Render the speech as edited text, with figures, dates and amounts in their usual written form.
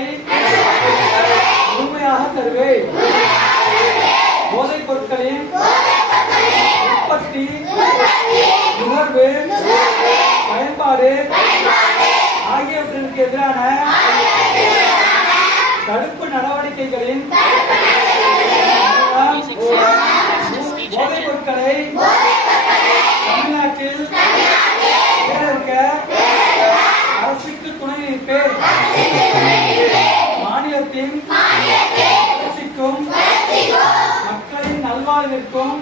பொருட்களை முழுமையாக தருவேன். போதைப் பொருட்களின் உற்பத்தி, நுகர்வு, பயன்பாடு ஆகியவற்றிற்கு எதிரான தடுப்பு நடவடிக்கைகளின் போதைப் பொருட்களை தமிழ்நாட்டில் இருக்க அரசுக்கு துணை நிற்பேன். மாநிலத்தின் வளர்ச்சிக்கும் மக்களின் நல்வாழ்விற்கும்